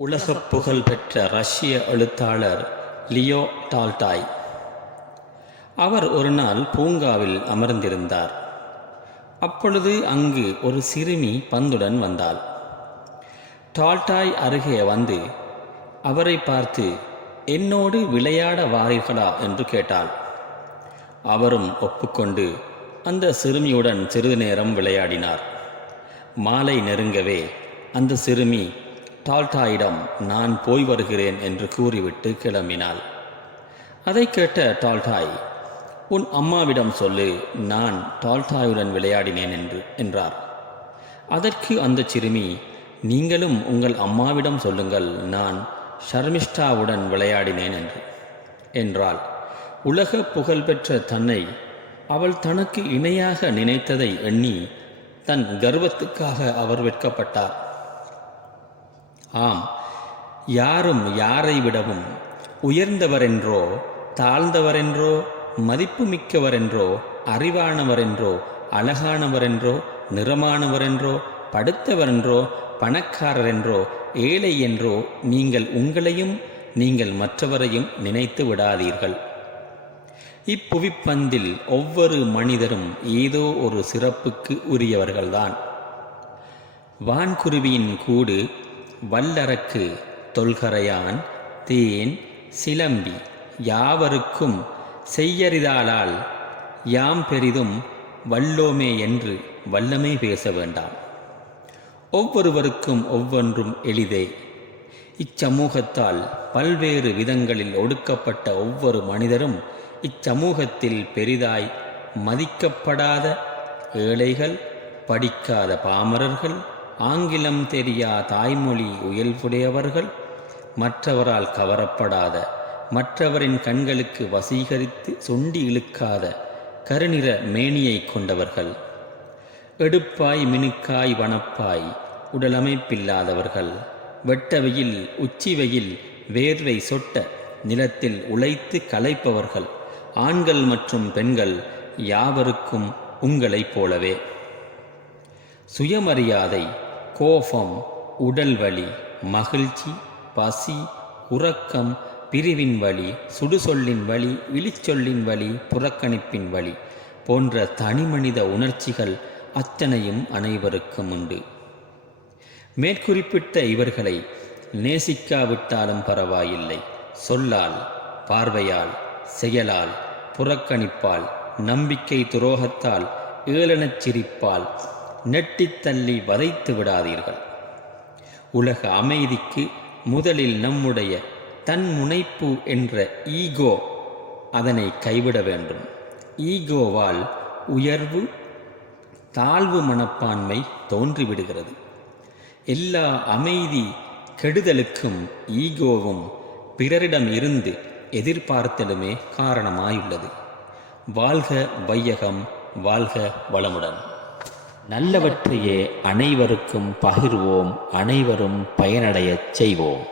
உலகப் புகழ் பெற்ற ரஷ்ய எழுத்தாளர் லியோ டால்டாய். அவர் ஒரு நாள் பூங்காவில் அமர்ந்திருந்தார். அப்பொழுது அங்கு ஒரு சிறுமி பந்துடன் வந்தாள். டால்டாய் அருகே வந்து அவரை பார்த்து, என்னோடு விளையாட வாரீர்களா என்று கேட்டாள். அவரும் ஒப்புக்கொண்டு அந்த சிறுமியுடன் சிறிது நேரம் விளையாடினார். மாலை நெருங்கவே அந்த சிறுமி டால்டாயிடம் நான் போய் வருகிறேன் என்று கூறிவிட்டு கிளம்பினாள். அதை கேட்ட டால்டாய், உன் அம்மாவிடம் சொல்லு, நான் டால்டாயுடன் விளையாடினேன் என்றார். அதற்கு அந்த சிறுமி, நீங்களும் உங்கள் அம்மாவிடம் சொல்லுங்கள், நான் ஷர்மிஷ்டாவுடன் விளையாடினேன் என்றாள். உலக புகழ்பெற்ற தன்னை அவள் தனக்கு இணையாக நினைத்ததை எண்ணி தன் கர்வத்துக்காக அவர் வெட்கப்பட்டார். ஆம், யாரும் யாரை விடவும் உயர்ந்தவரென்றோ தாழ்ந்தவரென்றோ மதிப்புமிக்கவரென்றோ அறிவானவரென்றோ அழகானவரென்றோ நிறமானவரென்றோ படுத்தவரென்றோ பணக்காரரென்றோ ஏழை என்றோ நீங்கள் உங்களையும் நீங்கள் மற்றவரையும் நினைத்து விடாதீர்கள். இப்புவிப்பந்தில் ஒவ்வொரு மனிதரும் ஏதோ ஒரு சிறப்புக்கு உரியவர்கள்தான். வான்குருவியின் கூடு, வல்லரக்கு, தொல்கரையான், தேன், சிலம்பி யாவருக்கும் செய்யறிதாளால் யாம் பெரிதும் வல்லோமே என்று வல்லமை பேச வேண்டாம். ஒவ்வொருவருக்கும் ஒவ்வொன்றும் எளிதே. இச்சமூகத்தால் பல்வேறு விதங்களில் ஒடுக்கப்பட்ட ஒவ்வொரு மனிதரும் இச்சமூகத்தில் பெரிதாய் மதிக்கப்படாத ஏழைகள், படிக்காத பாமரர்கள், ஆங்கிலம் தெரியா தாய்மொழி உயல்வுடையவர்கள், மற்றவரால் கவரப்படாத, மற்றவரின் கண்களுக்கு வசீகரித்து சுண்டி இழுக்காத கருநிற மேனியை கொண்டவர்கள், எடுப்பாய் மினுக்காய் வனப்பாய் உடலமைப்பில்லாதவர்கள், வெட்டவையில் உச்சிவையில் வேர்வை சொட்ட நிலத்தில் உழைத்து களைப்பவர்கள், ஆண்கள் மற்றும் பெண்கள் யாவருக்கும் உங்களைப் போலவே. சுயமரியாதை, கோபம், உடல் வலி, மகிழ்ச்சி, பசி, உறக்கம், பிரிவின் வலி, சுடுசொல்லின் வலி, இழிச்சொல்லின் வலி, புறக்கணிப்பின் வலி போன்ற தனிமனித உணர்ச்சிகள் அத்தனையும் அனைவருக்கும் உண்டு. மேற்குறிப்பிட்ட இவர்களை நேசிக்காவிட்டாலும் பரவாயில்லை. சொல்லால், பார்வையால், செயலால், புறக்கணிப்பால், நம்பிக்கை துரோகத்தால், ஏளனச் சிரிப்பால் நெட்டித்தள்ளி வதைத்து விடாதீர்கள். உலக அமைதிக்கு முதலில் நம்முடைய தன்முனைப்பு என்ற ஈகோ, அதனை கைவிட வேண்டும். ஈகோவால் உயர்வு தாழ்வு மனப்பான்மை தோன்றிவிடுகிறது. எல்லா அமைதி கெடுதலுக்கும் ஈகோவும் பிறரிடம் இருந்து எதிர்பார்த்தலுமே காரணமாயுள்ளது. வாழ்க வையகம், வாழ்க வளமுடன். நல்லவற்றையே அனைவருக்கும் பகிர்வோம், அனைவரும் பயனடையச் செய்வோம்.